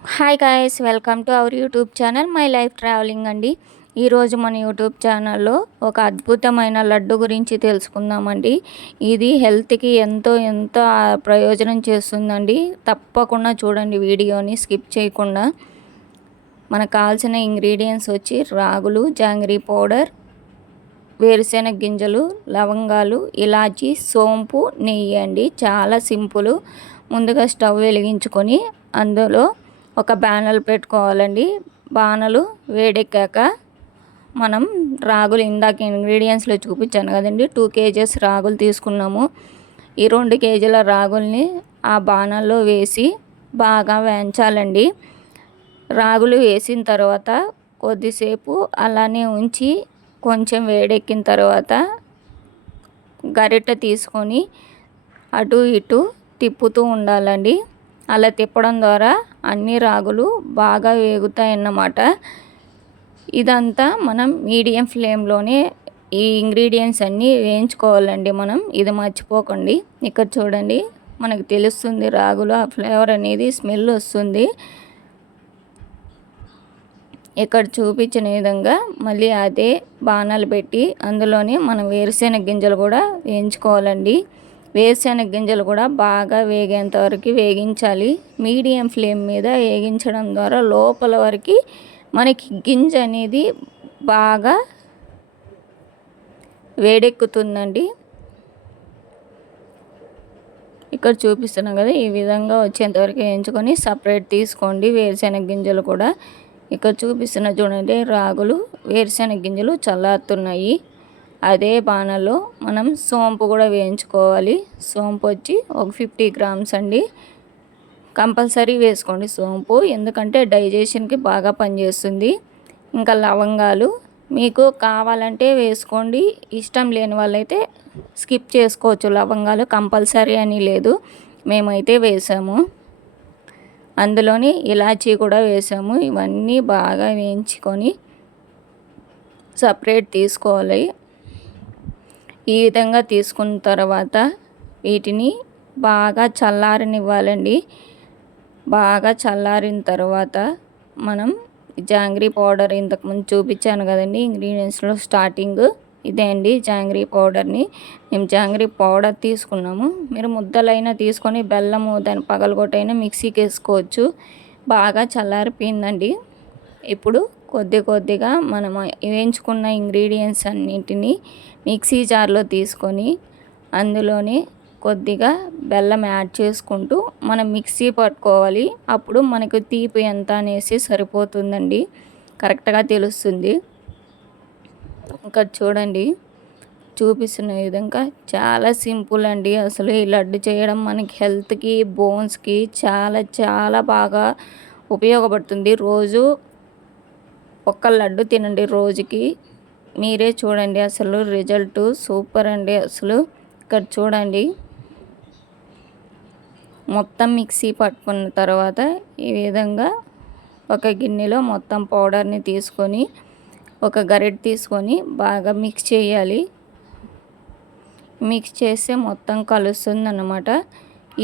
Hi guys, welcome to our YouTube channel my life travelling అండి. ఈరోజు మన YouTube ఛానల్లో ఒక అద్భుతమైన లడ్డు గురించి తెలుసుకుందామండి. ఇది హెల్త్కి ఎంతో ఎంతో ప్రయోజనం చేస్తుందండి. తప్పకుండా చూడండి వీడియోని స్కిప్ చేయకుండా. మనకు కావాల్సిన ఇంగ్రీడియంట్స్ వచ్చి రాగులు, జాంగ్రీ పౌడర్, వేరుశెనగ గింజలు, లవంగాలు, ఇలాచి, సోంపు, నెయ్యి అండి. చాలా సింపుల్. ముందుగా స్టవ్ వెలిగించుకొని అందులో ఒక బాణలు పెట్టుకోవాలండి. బాణలు వేడెక్కాక మనం రాగులు ఇందాక ఇంగ్రీడియంట్స్లో చూపించాను కదండి, 2 kgs రాగులు తీసుకున్నాము. ఈ 2 kgల రాగుల్ని ఆ బాణల్లో వేసి బాగా వేయించాలండి. రాగులు వేసిన తర్వాత కొద్దిసేపు అలానే ఉంచి కొంచెం వేడెక్కిన తర్వాత గరిటె తీసుకొని అటు ఇటు తిప్పుతూ ఉండాలండి. అలా తిప్పడం ద్వారా అన్ని రాగులు బాగా వేగుతాయన్నమాట. ఇదంతా మనం మీడియం ఫ్లేమ్లోనే ఈ ఇంగ్రీడియంట్స్ అన్నీ వేయించుకోవాలండి. మనం ఇది మర్చిపోకండి. ఇక్కడ చూడండి, మనకు తెలుస్తుంది రాగులు ఆ ఫ్లేవర్ అనేది స్మెల్ వస్తుంది. ఇక్కడ చూపించిన విధంగా మళ్ళీ అదే బాణాలు పెట్టి అందులోనే మనం వేరుశెనగ గింజలు కూడా వేయించుకోవాలండి. వేరుశెనగ గింజలు కూడా బాగా వేగేంత వరకు వేగించాలి. మీడియం ఫ్లేమ్ మీద వేగించడం ద్వారా లోపల వరకు మనకి గింజ అనేది బాగా వేడెక్కుతుందండి. ఇక్కడ చూపిస్తున్నాం కదా, ఈ విధంగా వచ్చేంతవరకు వేయించుకొని సపరేట్ తీసుకోండి. వేరుశెనగ గింజలు కూడా ఇక్కడ చూపిస్తున్న చూడండి, రాగులు, వేరుశెనగ గింజలు చల్లారుతున్నాయి. అదే బాణలో మనం సోంపు కూడా వేయించుకోవాలి. సోంపు వచ్చి ఒక 50 grams అండి. కంపల్సరీ వేసుకోండి సోంపు, ఎందుకంటే డైజెషన్కి బాగా పనిచేస్తుంది. ఇంకా లవంగాలు మీకు కావాలంటే వేసుకోండి, ఇష్టం లేని వాళ్ళైతే స్కిప్ చేసుకోవచ్చు. లవంగాలు కంపల్సరీ అని లేదు, మేమైతే వేసాము. అందులోని ఇలాచీ కూడా వేసాము. ఇవన్నీ బాగా వేయించుకొని సపరేట్ తీసుకోవాలి. ఈ విధంగా తీసుకున్న తర్వాత వీటిని బాగా చల్లారనివ్వాలండి. బాగా చల్లారిన తర్వాత మనం జాంగ్రీ పౌడర్ ఇంతకుముందు చూపించాను కదండి ఇంగ్రీడియంట్స్లో స్టార్టింగ్, ఇదే అండి జాంగ్రీ పౌడర్ని. మేము జాంగ్రీ పౌడర్ తీసుకున్నాము. మీరు ముద్దలైనా తీసుకొని బెల్లము దాన్ని పగలగొట్టైనా మిక్సీకి వేసుకోవచ్చు. బాగా చల్లారిపోయిందండి. ఇప్పుడు కొద్దిగా మనం వేయించుకున్న ఇంగ్రీడియంట్స్ అన్నింటినీ మిక్సీ జార్లో తీసుకొని అందులోనే కొద్దిగా బెల్లం యాడ్ చేసుకుంటూ మనం మిక్సీ పట్టుకోవాలి. అప్పుడు మనకు తీపి ఎంత అనేసి సరిపోతుందండి, కరెక్ట్గా తెలుస్తుంది. ఇక్కడ చూడండి, చూపిస్తున్న విధంగా చాలా సింపుల్ అండి. అసలు ఈ లడ్డు చేయడం మనకి హెల్త్కి, బోన్స్కి చాలా చాలా బాగా ఉపయోగపడుతుంది. రోజు ఒక్క లడ్డు తినండి రోజుకి, మీరే చూడండి అసలు రిజల్ట్ సూపర్ అండి. అసలు ఇక్కడ చూడండి, మొత్తం మిక్సీ పట్టుకున్న తర్వాత ఈ విధంగా ఒక గిన్నెలో మొత్తం పౌడర్ని తీసుకొని ఒక గరిటె తీసుకొని బాగా మిక్స్ చేయాలి. మిక్స్ చేస్తే మొత్తం కలుస్తుంది అన్నమాట.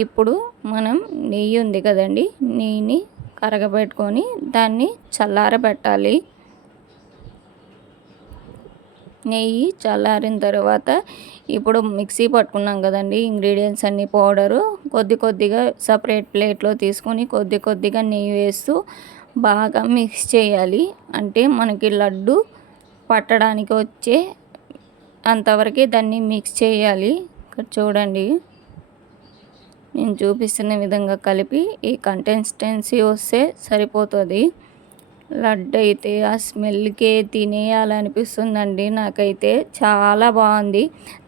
ఇప్పుడు మనం నెయ్యి ఉంది కదండి, నెయ్యిని కరగబెట్టుకొని దాన్ని చల్లారబెట్టాలి. నెయ్యి చల్లారిన తర్వాత ఇప్పుడు మిక్సీ పట్టుకున్నాం కదండి ఇంగ్రీడియంట్స్ అన్ని, పౌడరు కొద్దిగా సపరేట్ ప్లేట్లో తీసుకొని కొద్దిగా నెయ్యి వేస్తూ బాగా మిక్స్ చేయాలి. అంటే మనకి లడ్డు పట్టడానికి వచ్చే అంతవరకు దాన్ని మిక్స్ చేయాలి. ఇక్కడ చూడండి, నేను చూపిస్తున్న విధంగా కలిపి ఈ కన్సిస్టెన్సీ వస్తే సరిపోతుంది. లడ్డు అయితే ఆ స్మెల్కే తినేయాలనిపిస్తుందండి. నాకైతే చాలా బాగుంది.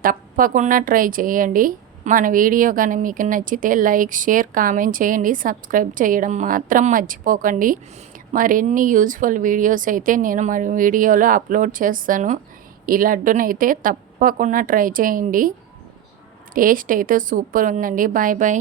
తప్పకుండా ట్రై చేయండి. మన వీడియో కానీ మీకు నచ్చితే లైక్, షేర్, కామెంట్ చేయండి. సబ్స్క్రైబ్ చేయడం మాత్రం మర్చిపోకండి. మరిన్ని యూజ్ఫుల్ వీడియోస్ అయితే నేను మరి వీడియోలో అప్లోడ్ చేస్తాను. ఈ లడ్డునైతే తప్పకుండా ట్రై చేయండి. టేస్ట్ అయితే సూపర్ ఉందండి. Bye bye.